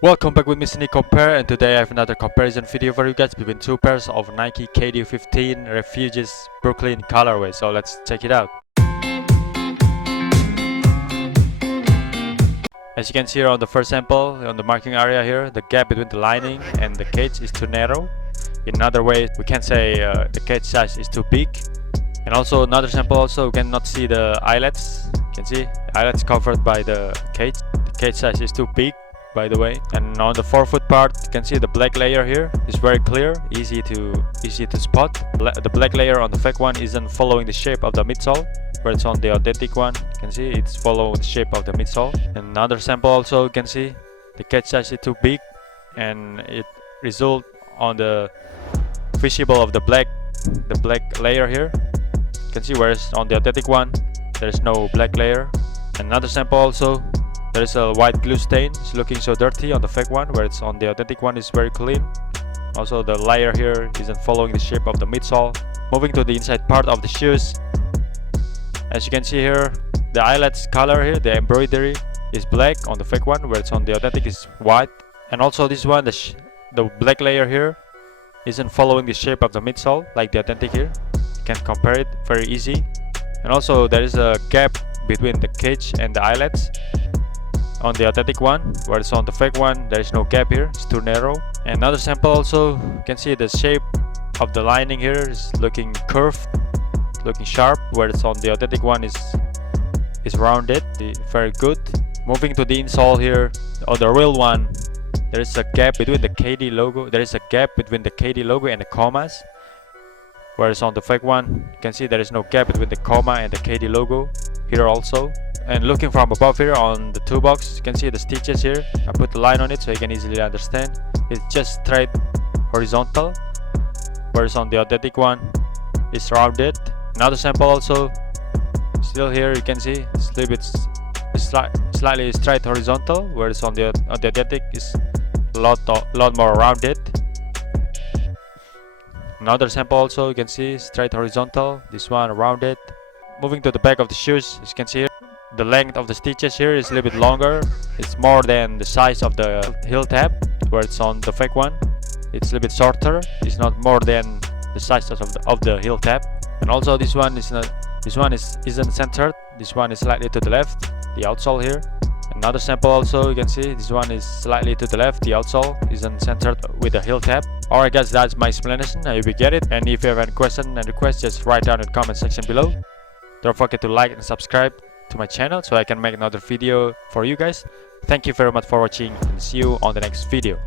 Welcome back with me Sneak Compare, and today I have another comparison video for you guys between two pairs of Nike KD15 Refuges Brooklyn colorway. So let's check it out. As you can see here on the first sample, on the marking area here, the gap between the lining and the cage is too narrow. In another way, we can say the cage size is too big. And also another sample, also we cannot see the eyelets. You can see eyelets covered by the cage. The cage size is too big, by the way. And on the forefoot part, you can see the black layer here is very clear, easy to spot. The black layer on the fake one isn't following the shape of the midsole, where it's on the authentic one. You can see it's following the shape of the midsole. And another sample also, you can see the cage size is too big, and it result on the visible of the black layer here. You can see, whereas on the authentic one there is no black layer. Another sample also, there is a white glue stain. It's looking so dirty on the fake one, where it's on the authentic one is very clean. Also the layer here isn't following the shape of the midsole. Moving to the inside part of the shoes, as you can see here, the eyelets color here, the embroidery is black on the fake one, where it's on the authentic is white. And also this one, the black layer here isn't following the shape of the midsole like the authentic here. You can compare it very easy. And also there is a gap between the cage and the eyelets on the authentic one, whereas on the fake one there is no gap here, it's too narrow. And another sample also, you can see the shape of the lining here is looking curved, looking sharp, whereas on the authentic one is rounded. Very good. Moving to the insole here, on the real one there is a gap between the KD logo. There is a gap between the KD logo and the commas, whereas on the fake one you can see there is no gap between the comma and the KD logo here also. And looking from above here on the two box, you can see the stitches here. I put the line on it so you can easily understand. It's just straight horizontal, whereas on the authentic one it's rounded. Another sample also, still here you can see it's a little bit slightly straight horizontal, whereas on the authentic is a lot more rounded. Another sample also, you can see straight horizontal, this one rounded. Moving to the back of the shoes, as you can see here, the length of the stitches here is a little bit longer. It's more than the size of the heel tab, where it's on the fake one it's a little bit shorter. It's not more than the size of the heel tab. And also this one isn't centered. This one is slightly to the left, the outsole here. Another sample also, you can see this one is slightly to the left, the outsole isn't centered with the heel tab. Alright guys, that's my explanation. I hope you get it. And if you have any question and request, just write down in the comment section below. Don't forget to like and subscribe to my channel so I can make another video for you guys. Thank you very much for watching, and see you on the next video.